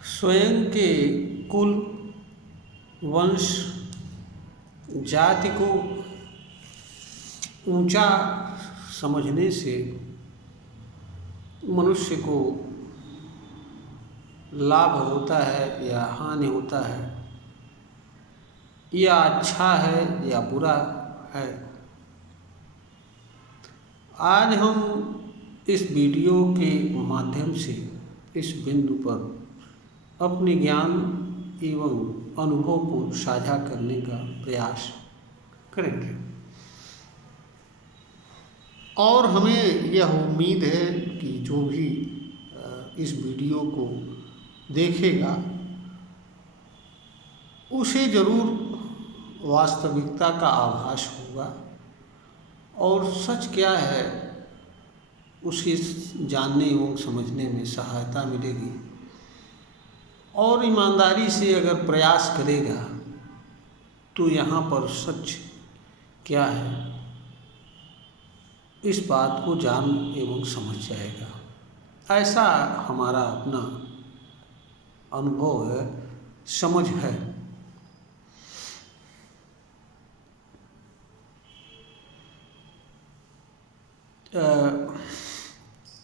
स्वयं के कुल, वंश, जाति को ऊंचा समझने से मनुष्य को लाभ होता है या हानि होता है, या अच्छा है या बुरा है। आज हम इस वीडियो के माध्यम से इस बिंदु पर अपने ज्ञान एवं अनुभव को साझा करने का प्रयास करेंगे और हमें यह उम्मीद है कि जो भी इस वीडियो को देखेगा उसे ज़रूर वास्तविकता का आभास होगा और सच क्या है उसे जानने एवं समझने में सहायता मिलेगी। और ईमानदारी से अगर प्रयास करेगा तो यहाँ पर सच क्या है इस बात को जान एवं समझ जाएगा। ऐसा हमारा अपना अनुभव है, समझ है।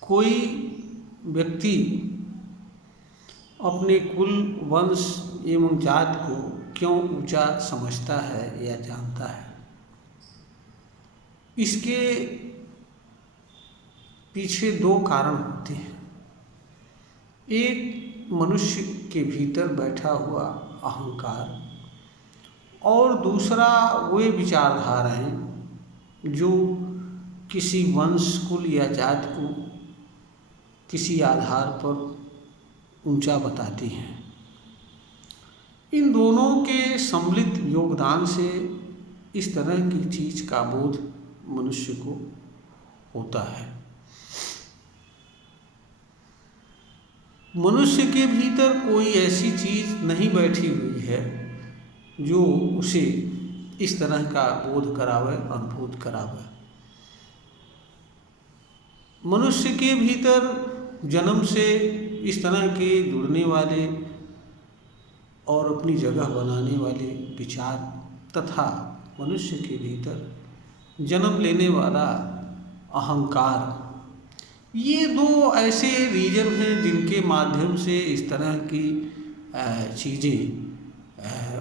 कोई व्यक्ति अपने कुल, वंश एवं जात को क्यों ऊंचा समझता है या जानता है, इसके पीछे दो कारण होते हैं। एक मनुष्य के भीतर बैठा हुआ अहंकार और दूसरा वे विचारधाराएं जो किसी वंश, कुल या जात को किसी आधार पर ऊंचा बताती हैं। इन दोनों के सम्मिलित योगदान से इस तरह की चीज़ का बोध मनुष्य को होता है। मनुष्य के भीतर कोई ऐसी चीज़ नहीं बैठी हुई है जो उसे इस तरह का बोध करावे, अनुभूत करावे। मनुष्य के भीतर जन्म से इस तरह के जुड़ने वाले और अपनी जगह बनाने वाले विचार तथा मनुष्य के भीतर जन्म लेने वाला अहंकार, ये दो ऐसे रीजन हैं जिनके माध्यम से इस तरह की चीज़ें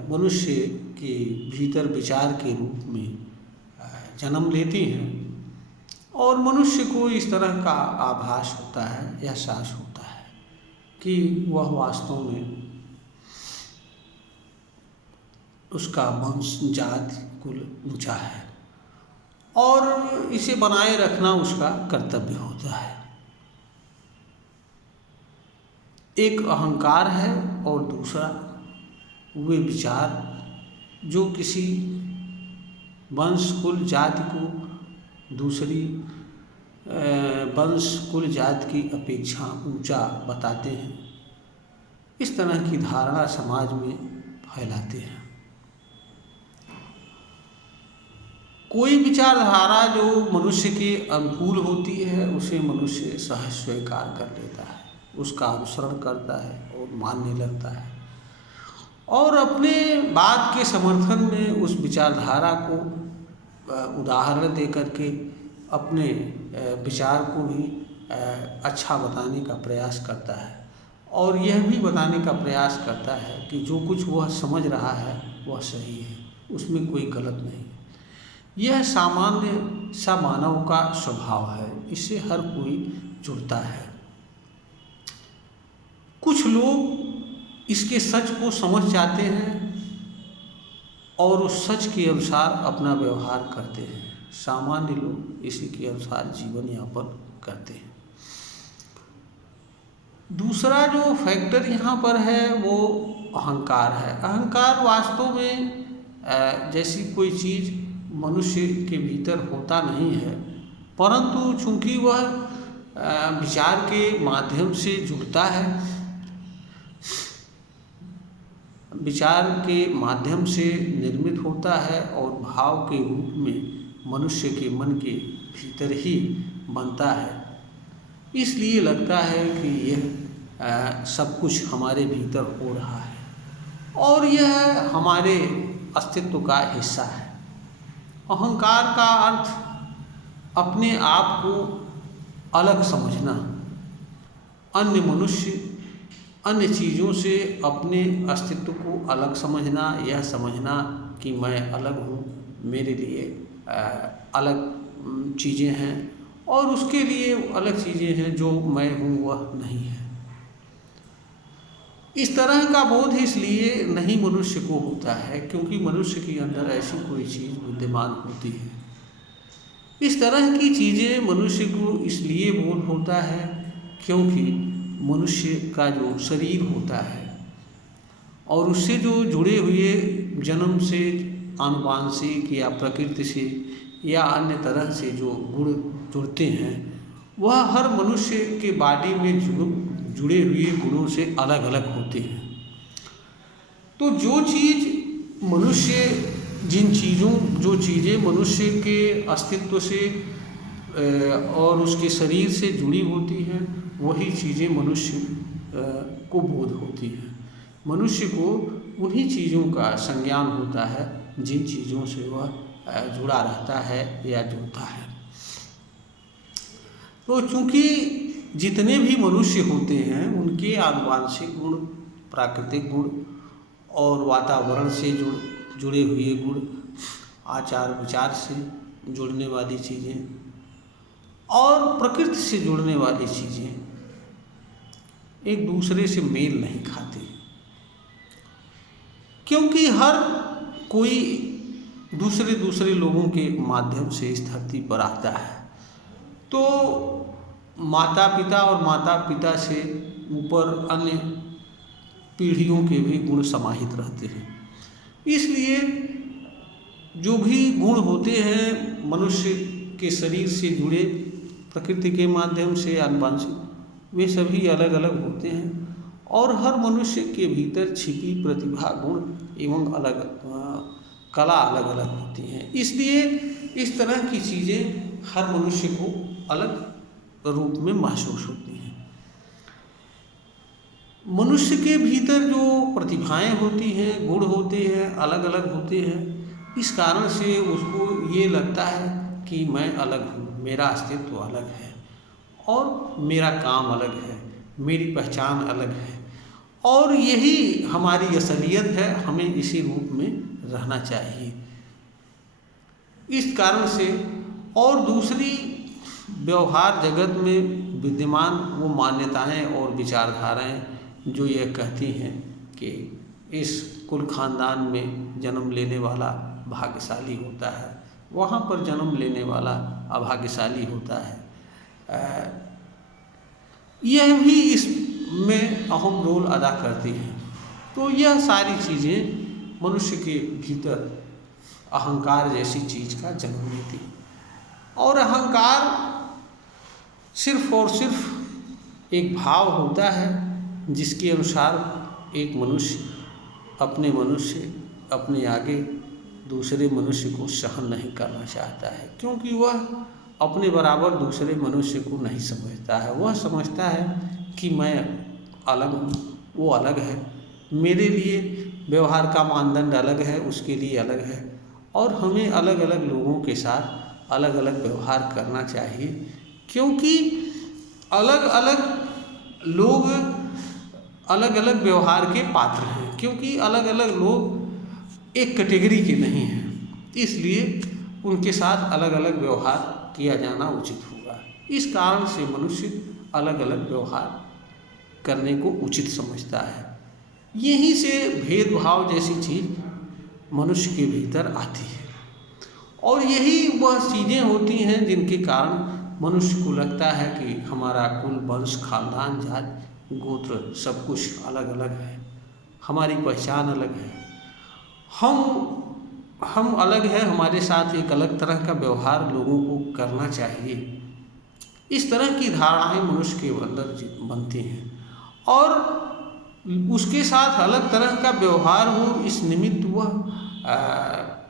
मनुष्य के भीतर विचार के रूप में जन्म लेती हैं और मनुष्य को इस तरह का आभास होता है, एहसास होता है कि वह वास्तव में उसका वंश, जात, कुल ऊंचा है और इसे बनाए रखना उसका कर्तव्य होता है। एक अहंकार है और दूसरा वे विचार जो किसी वंश, कुल, जाति को दूसरी वंश, कुल, जात की अपेक्षा ऊंचा बताते हैं। इस तरह की धारणा समाज में फैलाते हैं। कोई विचारधारा जो मनुष्य के अनुकूल होती है उसे मनुष्य सहज स्वीकार कर लेता है, उसका अनुसरण करता है और मानने लगता है और अपने बात के समर्थन में उस विचारधारा को उदाहरण दे करके अपने विचार को भी अच्छा बताने का प्रयास करता है और यह भी बताने का प्रयास करता है कि जो कुछ वह समझ रहा है वह सही है, उसमें कोई गलत नहीं। यह सामान्य सा मानव का स्वभाव है, इससे हर कोई जुड़ता है। कुछ लोग इसके सच को समझ जाते हैं और उस सच के अनुसार अपना व्यवहार करते हैं। सामान्य लोग इसी के अनुसार जीवन यापन करते हैं। दूसरा जो फैक्टर यहाँ पर है वो अहंकार है। अहंकार वास्तव में जैसी कोई चीज़ मनुष्य के भीतर होता नहीं है, परंतु चूंकि वह विचार के माध्यम से जुड़ता है, विचार के माध्यम से निर्मित होता है और भाव के रूप में मनुष्य के मन के भीतर ही बनता है, इसलिए लगता है कि यह सब कुछ हमारे भीतर हो रहा है और यह हमारे अस्तित्व का हिस्सा है। अहंकार का अर्थ अपने आप को अलग समझना, अन्य मनुष्य अन्य चीज़ों से अपने अस्तित्व को अलग समझना, यह समझना कि मैं अलग हूँ, मेरे लिए अलग चीज़ें हैं और उसके लिए अलग चीज़ें हैं, जो मैं हूँ वह नहीं है। इस तरह का बोध इसलिए नहीं मनुष्य को होता है क्योंकि मनुष्य के अंदर ऐसी कोई चीज़ विद्यमान होती है। इस तरह की चीज़ें मनुष्य को इसलिए बोध होता है क्योंकि मनुष्य का जो शरीर होता है और उससे जो जुड़े हुए जन्म से आनुवांशिक या प्रकृति से या अन्य तरह से जो गुण जुड़ते हैं, वह हर मनुष्य के बॉडी में जुड़े हुए गुणों से अलग अलग होते हैं। तो जो चीज़ें मनुष्य के अस्तित्व से और उसके शरीर से जुड़ी होती हैं, वही चीज़ें मनुष्य को बोध होती हैं। मनुष्य को उन्हीं चीज़ों का संज्ञान होता है जिन चीज़ों से वह जुड़ा रहता है या जुड़ता है। तो चूँकि जितने भी मनुष्य होते हैं उनके आनुवांशिक गुण, प्राकृतिक गुण और वातावरण से जुड़े हुए गुण, आचार विचार से जुड़ने वाली चीज़ें और प्रकृति से जुड़ने वाली चीज़ें एक दूसरे से मेल नहीं खाती, क्योंकि हर कोई दूसरे लोगों के माध्यम से इस धरती पर आता है। तो माता पिता और माता पिता से ऊपर अन्य पीढ़ियों के भी गुण समाहित रहते हैं। इसलिए जो भी गुण होते हैं मनुष्य के शरीर से जुड़े प्रकृति के माध्यम से आनुवांशिक, वे सभी अलग अलग होते हैं और हर मनुष्य के भीतर छिपी प्रतिभा, गुण एवं अलग कला अलग अलग होती हैं। इसलिए इस तरह की चीज़ें हर मनुष्य को अलग रूप में महसूस होती हैं। मनुष्य के भीतर जो प्रतिभाएं होती हैं, गुण होते हैं, अलग अलग होते हैं। इस कारण से उसको ये लगता है कि मैं अलग हूँ, मेरा अस्तित्व अलग है और मेरा काम अलग है, मेरी पहचान अलग है और यही हमारी असलियत है, हमें इसी रूप में रहना चाहिए। इस कारण से और दूसरी व्यवहार जगत में विद्यमान वो मान्यताएं और विचारधाराएं जो ये कहती हैं कि इस कुल खानदान में जन्म लेने वाला भाग्यशाली होता है, वहाँ पर जन्म लेने वाला अभाग्यशाली होता है, यह भी इसमें अहम रोल अदा करती हैं। तो यह सारी चीज़ें मनुष्य के भीतर अहंकार जैसी चीज़ का जन्म लेती हैं और अहंकार सिर्फ और सिर्फ एक भाव होता है जिसके अनुसार एक मनुष्य अपने आगे दूसरे मनुष्य को सहन नहीं करना चाहता है, क्योंकि वह अपने बराबर दूसरे मनुष्य को नहीं समझता है। वह समझता है कि मैं अलग हूँ, वो अलग है, मेरे लिए व्यवहार का मानदंड अलग है, उसके लिए अलग है और हमें अलग अलग लोगों के साथ अलग अलग व्यवहार करना चाहिए, क्योंकि अलग अलग लोग अलग अलग व्यवहार के पात्र हैं, क्योंकि अलग अलग लोग एक कैटेगरी के नहीं हैं, इसलिए उनके साथ अलग अलग व्यवहार किया जाना उचित होगा। इस कारण से मनुष्य अलग अलग व्यवहार करने को उचित समझता है। यहीं से भेदभाव जैसी चीज़ मनुष्य के भीतर आती है और यही वह चीज़ें होती हैं जिनके कारण मनुष्य को लगता है कि हमारा कुल, वंश, खानदान, जात, गोत्र सब कुछ अलग अलग है, हमारी पहचान अलग है, हम अलग हैं, हमारे साथ एक अलग तरह का व्यवहार लोगों को करना चाहिए। इस तरह की धारणाएं मनुष्य के अंदर बनती हैं और उसके साथ अलग तरह का व्यवहार हो, इस निमित्त वह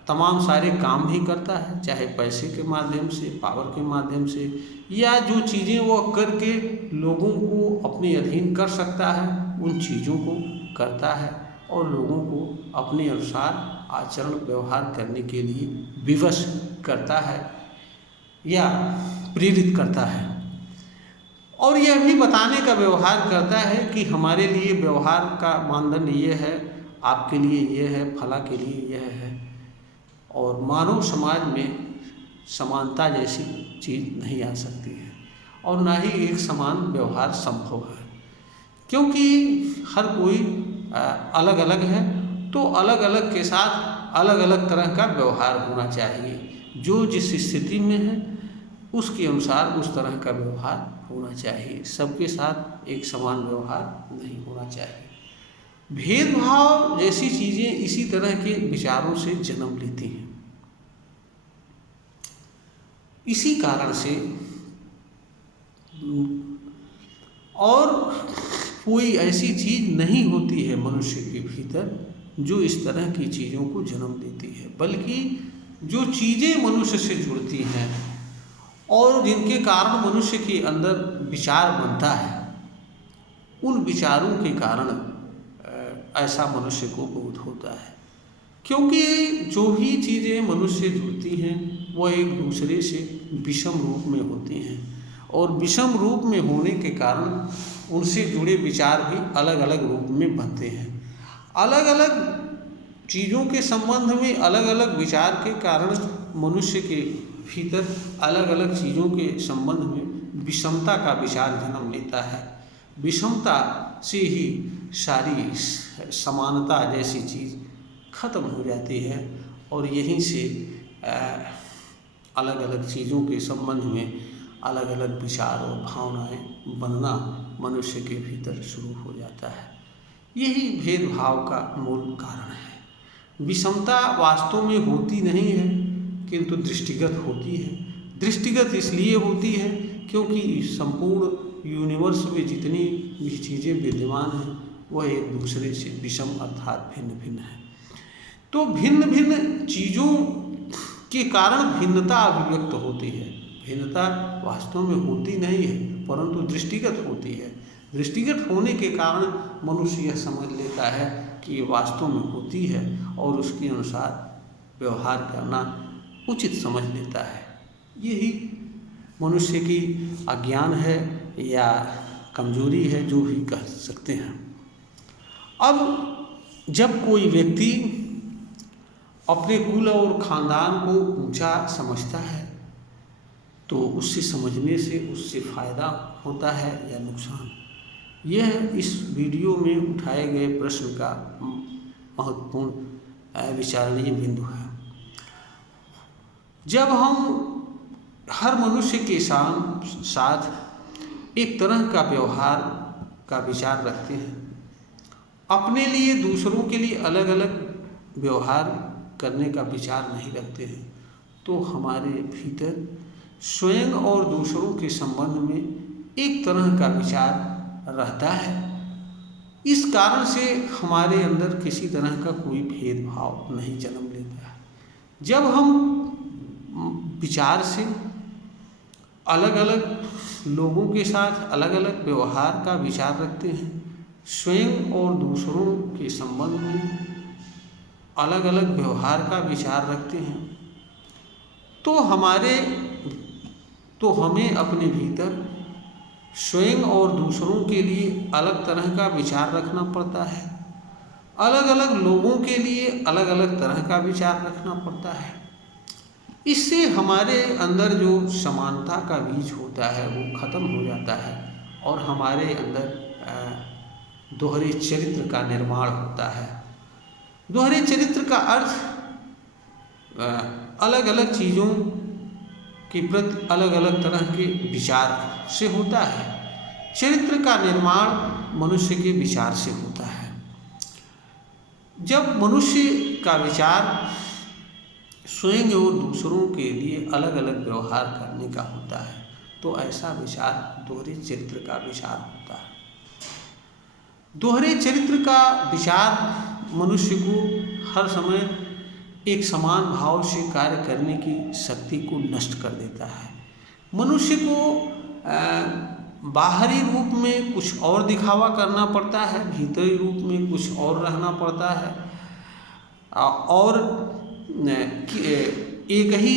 तमाम सारे काम भी करता है, चाहे पैसे के माध्यम से, पावर के माध्यम से, या जो चीज़ें वो करके लोगों को अपने अधीन कर सकता है उन चीज़ों को करता है और लोगों को अपने अनुसार आचरण व्यवहार करने के लिए विवश करता है या प्रेरित करता है। और यह भी बताने का व्यवहार करता है कि हमारे लिए व्यवहार का मानदंड ये है, आपके लिए ये है, फला के लिए यह है। और मानव समाज में समानता जैसी चीज़ नहीं आ सकती है और ना ही एक समान व्यवहार संभव है, क्योंकि हर कोई अलग अलग है। तो अलग अलग के साथ अलग अलग तरह का व्यवहार होना चाहिए। जो जिस स्थिति में है उसके अनुसार उस तरह का व्यवहार होना चाहिए। सबके साथ एक समान व्यवहार नहीं होना चाहिए। भेदभाव जैसी चीज़ें इसी तरह के विचारों से जन्म लेती हैं। इसी कारण से और कोई ऐसी चीज़ नहीं होती है मनुष्य के भीतर जो इस तरह की चीज़ों को जन्म देती है, बल्कि जो चीज़ें मनुष्य से जुड़ती हैं और जिनके कारण मनुष्य के अंदर विचार बनता है, उन विचारों के कारण ऐसा मनुष्य को बोध होता है। क्योंकि जो भी चीज़ें मनुष्य से जुड़ती हैं वो एक दूसरे से विषम रूप में होती हैं और विषम रूप में होने के कारण उनसे जुड़े विचार भी अलग अलग रूप में बनते हैं। अलग अलग चीज़ों के संबंध में अलग अलग विचार के कारण मनुष्य के भीतर अलग अलग चीज़ों के संबंध में विषमता का विचार जन्म लेता है। विषमता से ही सारी समानता जैसी चीज़ खत्म हो जाती है और यहीं से अलग अलग चीज़ों के संबंध में अलग अलग विचार और भावनाएं बनना मनुष्य के भीतर शुरू हो जाता है। यही भेदभाव का मूल कारण है। विषमता वास्तव में होती नहीं है किंतु दृष्टिगत होती है। दृष्टिगत इसलिए होती है क्योंकि संपूर्ण यूनिवर्स में जितनी भी चीज़ें विद्यमान हैं वह एक दूसरे से विषम अर्थात भिन्न भिन्न है। तो भिन्न भिन्न चीज़ों के कारण भिन्नता अभिव्यक्त होती है। भिन्नता वास्तव में होती नहीं है परंतु दृष्टिगत होती है। दृष्टिगत होने के कारण मनुष्य यह समझ लेता है कि ये वास्तव में होती है और उसके अनुसार व्यवहार करना उचित समझ लेता है। यही मनुष्य की अज्ञान है या कमजोरी है, जो भी कह सकते हैं। अब जब कोई व्यक्ति अपने कुल और ख़ानदान को ऊंचा समझता है तो उससे समझने से उससे फ़ायदा होता है या नुकसान। यह इस वीडियो में उठाए गए प्रश्न का महत्वपूर्ण विचारणीय बिंदु है। जब हम हर मनुष्य के साथ एक तरह का व्यवहार का विचार रखते हैं, अपने लिए दूसरों के लिए अलग अलग व्यवहार करने का विचार नहीं रखते हैं, तो हमारे भीतर स्वयं और दूसरों के संबंध में एक तरह का विचार रहता है। इस कारण से हमारे अंदर किसी तरह का कोई भेदभाव नहीं जन्म लेता है। जब हम विचार से अलग अलग लोगों के साथ अलग अलग व्यवहार का विचार रखते हैं, स्वयं और दूसरों के संबंध में अलग अलग व्यवहार का विचार रखते हैं, तो हमें अपने भीतर स्वयं और दूसरों के लिए अलग तरह का विचार रखना पड़ता है। अलग अलग लोगों के लिए अलग अलग तरह का विचार रखना पड़ता है। इससे हमारे अंदर जो समानता का बीज होता है वो खत्म हो जाता है और हमारे अंदर दोहरे चरित्र का निर्माण होता है। दोहरे चरित्र का अर्थ अलग अलग चीज़ों के प्रति अलग अलग तरह के विचार से होता है। चरित्र का निर्माण मनुष्य के विचार से होता है। जब मनुष्य का विचार स्वयं और दूसरों के लिए अलग अलग व्यवहार करने का होता है तो ऐसा विचार दोहरे चरित्र का विचार होता है। दोहरे चरित्र का विचार मनुष्य को हर समय एक समान भाव से कार्य करने की शक्ति को नष्ट कर देता है। मनुष्य को बाहरी रूप में कुछ और दिखावा करना पड़ता है, भीतरी रूप में कुछ और रहना पड़ता है, और एक ही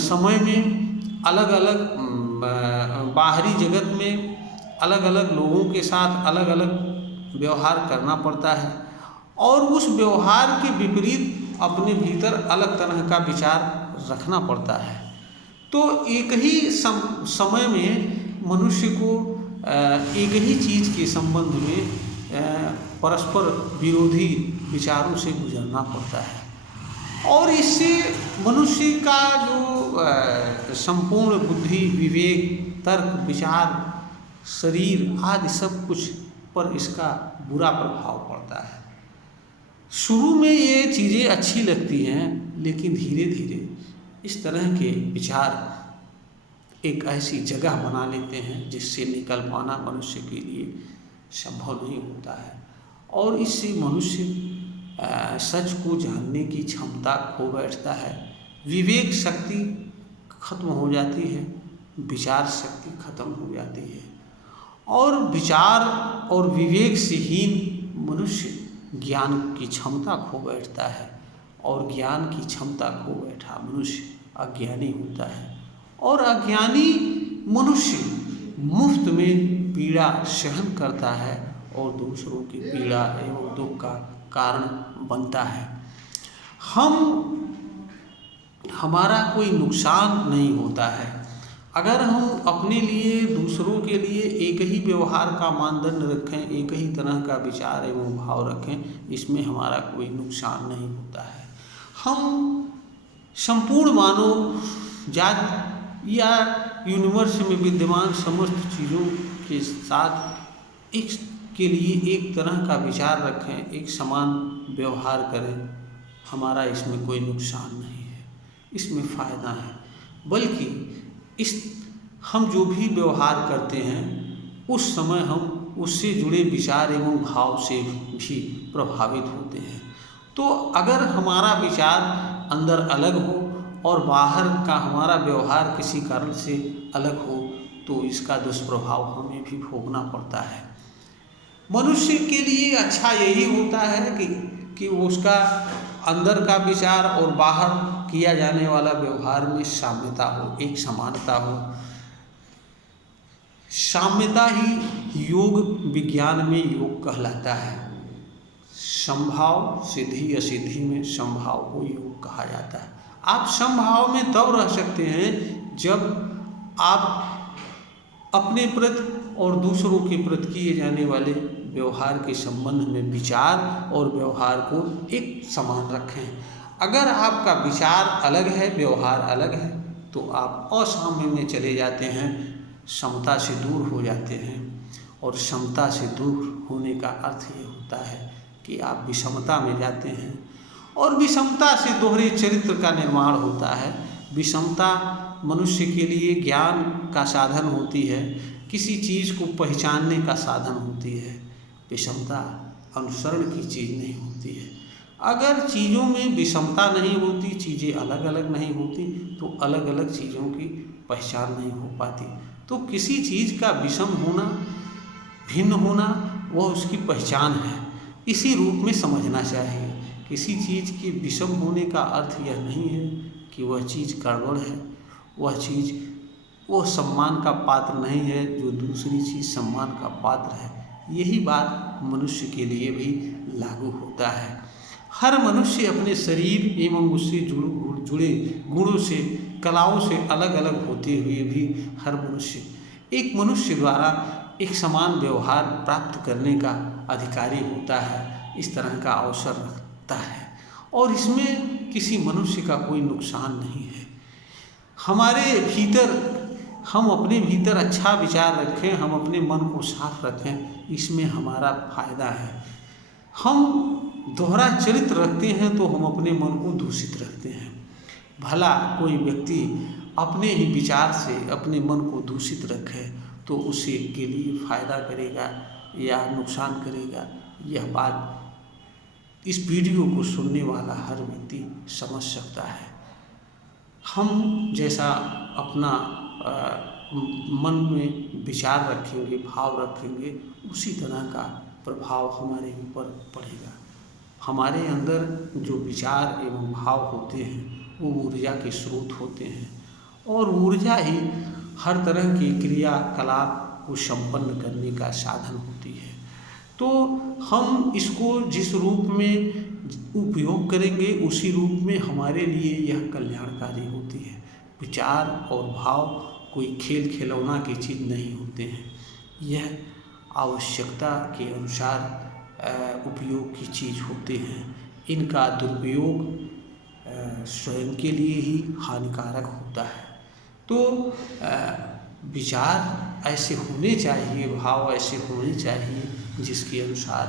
समय में अलग अलग बाहरी जगत में अलग अलग लोगों के साथ अलग अलग व्यवहार करना पड़ता है, और उस व्यवहार के विपरीत अपने भीतर अलग तरह का विचार रखना पड़ता है। तो एक ही समय में मनुष्य को एक ही चीज़ के संबंध में परस्पर विरोधी विचारों से गुजरना पड़ता है, और इससे मनुष्य का जो संपूर्ण बुद्धि, विवेक, तर्क, विचार, शरीर आदि सब कुछ पर इसका बुरा प्रभाव पड़ता है। शुरू में ये चीज़ें अच्छी लगती हैं, लेकिन धीरे धीरे इस तरह के विचार एक ऐसी जगह बना लेते हैं जिससे निकल पाना मनुष्य के लिए संभव नहीं होता है, और इससे मनुष्य सच को जानने की क्षमता खो बैठता है, विवेक शक्ति खत्म हो जाती है, विचार शक्ति खत्म हो जाती है, और विचार और विवेक से हीन मनुष्य ज्ञान की क्षमता खो बैठता है, और ज्ञान की क्षमता खो बैठा मनुष्य अज्ञानी होता है, और अज्ञानी मनुष्य मुफ्त में पीड़ा सहन करता है और दूसरों की पीड़ा एवं दुख का कारण बनता है। हमारा कोई नुकसान नहीं होता है अगर हम अपने लिए, दूसरों के लिए एक ही व्यवहार का मानदंड रखें, एक ही तरह का विचार एवं भाव रखें, इसमें हमारा कोई नुकसान नहीं होता है। हम संपूर्ण मानव जात या यूनिवर्स में विद्यमान समस्त चीज़ों के साथ एक के लिए एक तरह का विचार रखें, एक समान व्यवहार करें, हमारा इसमें कोई नुकसान नहीं है, इसमें फ़ायदा है। बल्कि हम जो भी व्यवहार करते हैं उस समय हम उससे जुड़े विचार एवं भाव से भी प्रभावित होते हैं। तो अगर हमारा विचार अंदर अलग हो और बाहर का हमारा व्यवहार किसी कारण से अलग हो, तो इसका दुष्प्रभाव हमें भी भोगना पड़ता है। मनुष्य के लिए अच्छा यही होता है कि उसका अंदर का विचार और बाहर किया जाने वाला व्यवहार में साम्यता हो, एक समानता हो। साम्यता ही योग विज्ञान में योग कहलाता है। समभाव, सिद्धि असिद्धि में समभाव को योग कहा जाता है। आप समभाव में तब रह सकते हैं जब आप अपने प्रति और दूसरों के प्रति किए जाने वाले व्यवहार के संबंध में विचार और व्यवहार को एक समान रखें। अगर आपका विचार अलग है, व्यवहार अलग है, तो आप असाम्य में चले जाते हैं, समता से दूर हो जाते हैं। और समता से दूर होने का अर्थ ये होता है कि आप विषमता में जाते हैं, और विषमता से दोहरे चरित्र का निर्माण होता है। विषमता मनुष्य के लिए ज्ञान का साधन होती है, किसी चीज़ को पहचानने का साधन होती है। विषमता अनुसरण की चीज़ नहीं होती है। अगर चीज़ों में विषमता नहीं होती, चीज़ें अलग अलग नहीं होती, तो अलग अलग चीज़ों की पहचान नहीं हो पाती। तो किसी चीज़ का विषम होना, भिन्न होना, वह उसकी पहचान है, इसी रूप में समझना चाहिए। किसी चीज़ के विषम होने का अर्थ यह नहीं है कि वह चीज़ गड़बड़ है, वह सम्मान का पात्र नहीं है जो दूसरी चीज़ सम्मान का पात्र है। यही बात मनुष्य के लिए भी लागू होता है। हर मनुष्य अपने शरीर एवं उससे जुड़े गुणों से, कलाओं से अलग अलग होते हुए भी हर मनुष्य एक मनुष्य द्वारा एक समान व्यवहार प्राप्त करने का अधिकारी होता है, इस तरह का अवसर रखता है, और इसमें किसी मनुष्य का कोई नुकसान नहीं है। हमारे भीतर, हम अपने भीतर अच्छा विचार रखें, हम अपने मन को साफ रखें, इसमें हमारा फायदा है। हम दोहरा चरित्र रखते हैं तो हम अपने मन को दूषित रखते हैं। भला कोई व्यक्ति अपने ही विचार से अपने मन को दूषित रखे तो उसे के लिए फायदा करेगा या नुकसान करेगा, यह बात इस वीडियो को सुनने वाला हर व्यक्ति समझ सकता है। हम जैसा अपना मन में विचार रखेंगे, भाव रखेंगे, उसी तरह का प्रभाव हमारे ऊपर पड़ेगा। हमारे अंदर जो विचार एवं भाव होते हैं वो ऊर्जा के स्रोत होते हैं, और ऊर्जा ही हर तरह की क्रियाकलाप को संपन्न करने का साधन होती है। तो हम इसको जिस रूप में उपयोग करेंगे उसी रूप में हमारे लिए यह कल्याणकारी होती है। विचार और भाव कोई खेल खिलौना की चीज़ नहीं होते हैं, यह आवश्यकता के अनुसार उपयोग की चीज़ होते हैं। इनका दुरुपयोग स्वयं के लिए ही हानिकारक होता है। तो विचार ऐसे होने चाहिए, भाव ऐसे होने चाहिए जिसके अनुसार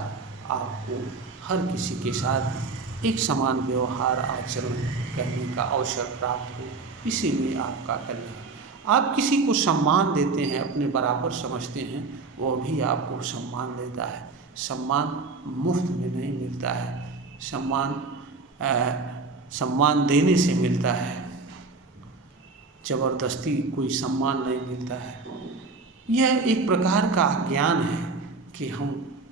आपको हर किसी के साथ एक समान व्यवहार आचरण करने का अवसर प्राप्त हो। इसी में आपका कल्याण। आप किसी को सम्मान देते हैं, अपने बराबर समझते हैं, वो भी आपको सम्मान देता है। सम्मान मुफ्त में नहीं मिलता है, सम्मान देने से मिलता है, जबरदस्ती कोई सम्मान नहीं मिलता है। यह एक प्रकार का ज्ञान है कि हम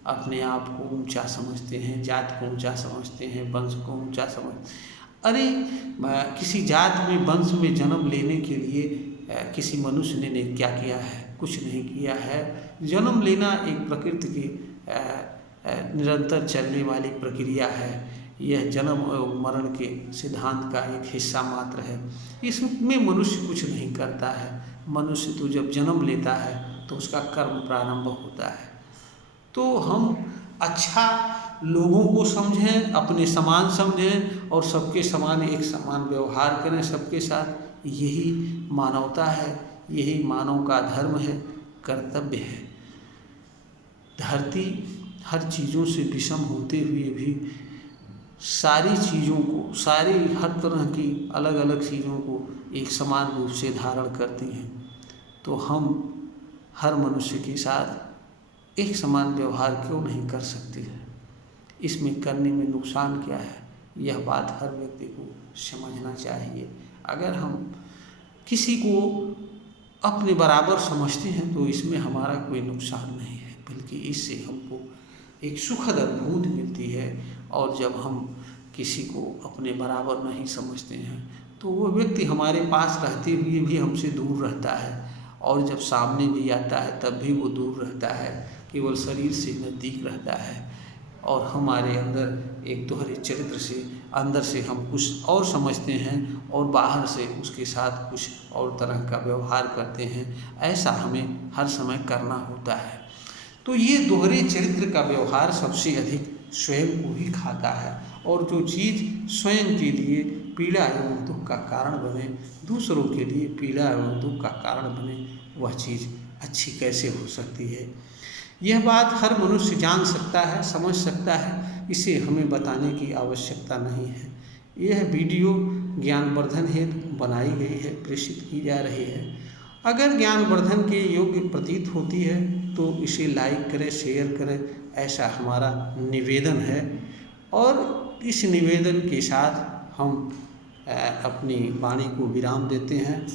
अपने आप को ऊंचा समझते हैं, जात को ऊंचा समझते हैं, वंश को ऊंचा अरे किसी जात में, वंश में जन्म लेने के लिए किसी मनुष्य ने क्या किया है? कुछ नहीं किया है। जन्म लेना एक प्रकृति की निरंतर चलने वाली प्रक्रिया है। यह जन्म और मरण के सिद्धांत का एक हिस्सा मात्र है। इसमें मनुष्य कुछ नहीं करता है। मनुष्य तो जब जन्म लेता है तो उसका कर्म प्रारंभ होता है। तो हम अच्छा लोगों को समझें, अपने समान समझें और सबके समान एक समान व्यवहार करें सबके साथ। यही मानवता है, यही मानव का धर्म है, कर्तव्य है। धरती हर चीज़ों से विषम होते हुए भी सारी चीज़ों को, सारी हर तरह की अलग अलग चीज़ों को एक समान रूप से धारण करती हैं। तो हम हर मनुष्य के साथ एक समान व्यवहार क्यों नहीं कर सकते हैं? इसमें करने में नुकसान क्या है? यह बात हर व्यक्ति को समझना चाहिए। अगर हम किसी को अपने बराबर समझते हैं तो इसमें हमारा कोई नुकसान नहीं है, बल्कि इससे हमको एक सुखद अनुभूति मिलती है। और जब हम किसी को अपने बराबर नहीं समझते हैं तो वो व्यक्ति हमारे पास रहते हुए भी हमसे दूर रहता है, और जब सामने भी आता है तब भी वो दूर रहता है, केवल शरीर से नज़दीक रहता है। और हमारे अंदर एक दोहरे चरित्र से, अंदर से हम कुछ और समझते हैं और बाहर से उसके साथ कुछ और तरह का व्यवहार करते हैं। ऐसा हमें हर समय करना होता है। तो ये दोहरे चरित्र का व्यवहार सबसे अधिक स्वयं को ही खाता है, और जो चीज़ स्वयं के लिए पीड़ा एवं दुख का कारण बने, दूसरों के लिए पीड़ा एवं दुख का कारण बने, वह चीज़ अच्छी कैसे हो सकती है? यह बात हर मनुष्य जान सकता है, समझ सकता है। इसे हमें बताने की आवश्यकता नहीं है। यह वीडियो ज्ञानवर्धन हेतु बनाई गई है, प्रेषित की जा रही है। अगर ज्ञानवर्धन के योग्य प्रतीत होती है तो इसे लाइक करें, शेयर करें, ऐसा हमारा निवेदन है। और इस निवेदन के साथ हम अपनी वाणी को विराम देते हैं।